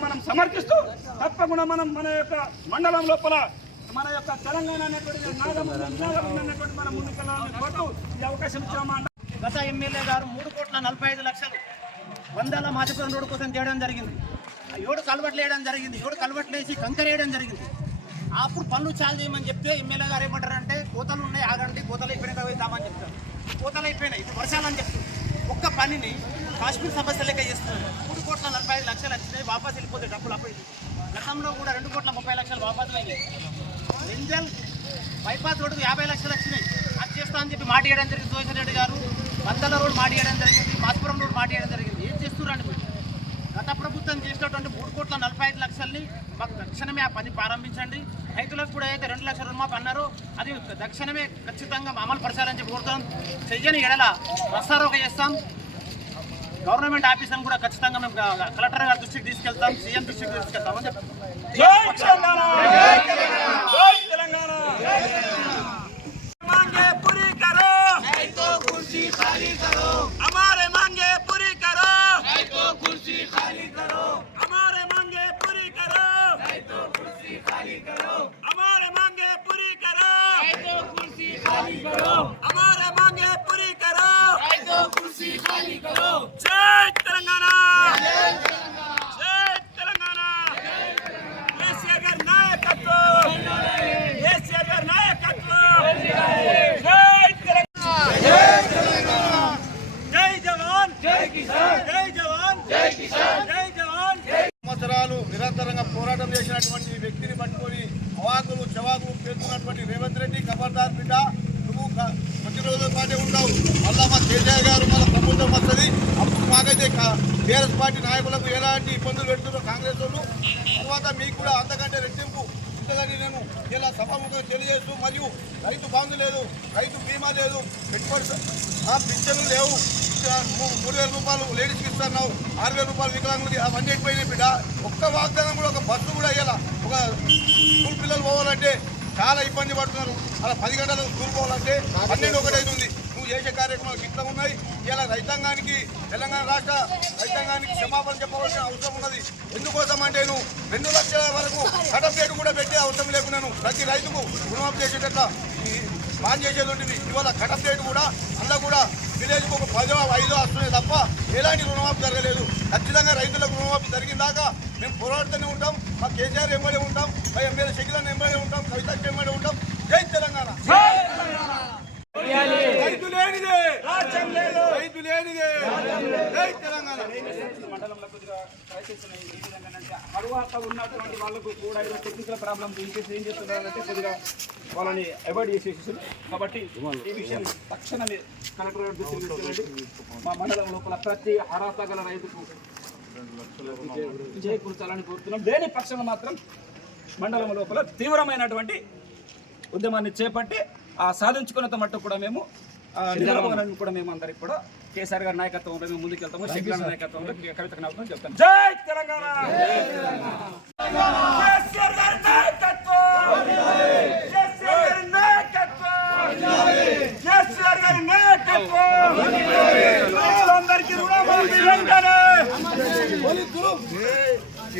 మనం సమర్పిస్తూ తప్పకుండా మనం మన యొక్క మండలం లోపల మన యొక్క తెలంగాణ అనేటువంటి నాదం- ఉన్నటువంటి మనం ముందుకెళ్ళాలని కోరుతూ ఈ అవకాశం ఇచ్చామా గత ఎమ్మెల్యే గారు మూడు కోట్ల నలభై ఐదు లక్షలు వందల మాచిపురం రోడ్డు కోసం చేయడం జరిగింది. ఏడు కలవట్లు వేయడం జరిగింది. ఏడు కలవట్లు వేసి కంకర వేయడం జరిగింది. అప్పుడు పనులు చాలు చేయమని చెప్తే ఎమ్మెల్యే గారు ఏమంటారంటే కోతలు ఉన్నాయి ఆగండి కోతలు అయిపోయినాక వెళ్తామని చెప్తారు. కోతలు అయిపోయినాయి ఇది వర్షాలని చెప్తారు. ఒక్క పనిని కాశ్మీర్ సమస్య లెక్క చేస్తున్నారు. మూడు కోట్ల నలభై ఐదు లక్షలు వచ్చినాయి వాపస్ వెళ్ళిపోతే డబ్బులు అప్పుడు గతంలో కూడా రెండు కోట్ల ముప్పై లక్షలు వాపస్ అయ్యాయి నింజల్ బైపాస్ రోడ్డుకు యాభై లక్షలు వచ్చినాయి. అది చేస్తా అని చెప్పి మాట ఇవ్వడం జరిగింది సురేష్ రెడ్డి గారు. వందల రోడ్ మాట జరిగింది మాస్పురం రోడ్ మాట జరిగింది. ఏం చేస్తున్నారండి మీరు? గత ప్రభుత్వం చేసినటువంటి మూడు కోట్ల నలభై ఐదు లక్షల్ని మాకు తక్షణమే ఆ పని ప్రారంభించండి. రైతులకు కూడా అయితే రెండు లక్షల రుణమాఫీ అన్నారో అది తక్షణమే ఖచ్చితంగా అమలు పరచాలని చెప్పి కోరుతాం చెయ్యని ఎడల రస్తారోక చేస్తాం. గవర్నమెంట్ ఆఫీసులను కూడా ఖచ్చితంగా మేము కలెక్టర్ గారి దృష్టికి తీసుకెళ్తాం సీఎం దృష్టికి తీసుకెళ్తామని చెప్తాం करो हमारे मांगे पूरी करो नहीं तो कुर्सी खाली करो जय तेलंगाना जय तेलंगाना కేసీఆర్ గారి నాయకత్వం కేసీఆర్ గారి నాయకత్వం జై తెలంగాణ జై జవాన్ జై కిసాన్ జై జవాన్ జై కిసాన్ జై జవాన్ సంవత్సరాలు నిరంతరంగా పోరాటం చేసినటువంటి వ్యక్తిని పట్టుకొని అవాకులు చవాకులు పేర్కొన్నటువంటి రేవంత్ రెడ్డి ఖబర్దార్ బిడ్డ నువ్వు క- కొద్ది రోజుల పాటే ఉంటావు. మళ్ళా మా కేసీఆర్ గారు మన ప్రభుత్వం వస్తుంది. అప్పుడు మాకైతే టీఆర్ఎస్ పార్టీ నాయకులకు ఎలాంటి ఇబ్బందులు పెడుతున్నారో కాంగ్రెస్ వాళ్ళు. తర్వాత మీకు కూడా అంతకంటే రెట్టింపు ఉంటుందని నేను ఇలా సభాముఖంగా తెలియజేస్తూ మరియు రైతు బాంధు లేదు రైతు బీమా లేదు పెట్టుబడి ఆ పింఛన్లు లేవు. మూడు వేల రూపాయలు లేడీస్కి ఇస్తున్నావు ఆరు వేల రూపాయలు వికలాంగులకి అవన్నీ పోయినాయి బిడ్డ. ఒక్క వాగ్దానం కూడా ఒక బస్సు కూడా అయ్యేలా ఒక స్కూల్ పిల్లలు పోవాలంటే చాలా ఇబ్బంది పడుతున్నారు. అలా పది గంటలకు స్కూల్ పోవాలంటే పన్నెండు ఒకటి ఉంది. నువ్వు చేసే కార్యక్రమాలు ఇట్లా ఉన్నాయి. ఇలా రైతాంగానికి తెలంగాణ రాష్ట్ర రైతాంగానికి క్షమాపణ చెప్పవలసిన అవసరం ఉన్నది. ఎందుకోసం అంటే నువ్వు రెండు లక్షల వరకు కటప్ రేటు కూడా పెట్టే అవసరం లేకున్నాను. ప్రతి రైతుకు రుణమాఫీ చేసేటట్లా ఈ ప్లాన్ చేసేది ఉంటుంది. ఇవాళ కటప్ రేటు కూడా అందులో కూడా విలేజ్కి ఒక పదో ఐదో వస్తున్నాయి తప్ప ఎలాంటి రుణమాఫీ జరగలేదు. ఖచ్చితంగా రైతులకు రుణమాఫీ జరిగిందాకా మేము పోరాడుతూనే ఉంటాం. మా కేసీఆర్ ఎమ్మెల్యే ఉంటాం. మా ఎమ్మెల్యే ఎంబడే ఉంటాం జై తెలంగాణ. రైతు లేనిదే. రాజ్యం లేదు. రైతు లేనిదే. జై తెలంగాణ. మండలంలో కొద్దిగా విధంగా అంటే తరువాత ఉన్నటువంటి వాళ్ళకు కూడా ఏదో టెక్నికల్ ప్రాబ్లమ్ ఇంకేసి ఏం చేస్తున్నారంటే కొద్దిగా వాళ్ళని అవాయిడ్ చేసేసి కాబట్టి ఈ విషయం తక్షణమే కలెక్టర్ గారి దృష్టికి మా మండలం లోపల ప్రతి అర్హత గల రైతుకు చేకూర్చాలని కోరుతున్నాం. లేని పక్షంలో మాత్రం మండలం లోపల తీవ్రమైనటువంటి ఉద్యమాన్ని చేపట్టి ఆ సాధించుకున్నంత మట్టు కూడా మేము నిలబడాలని కూడా మేము అందరికి కూడా కేసీఆర్ గారి నాయకత్వంలో మేము ముందుకు వెళ్తాము శంకర్ నాయకత్వంలో కవిత నాయకత్వం చెప్తాను. జై తెలంగాణ! అందరికీ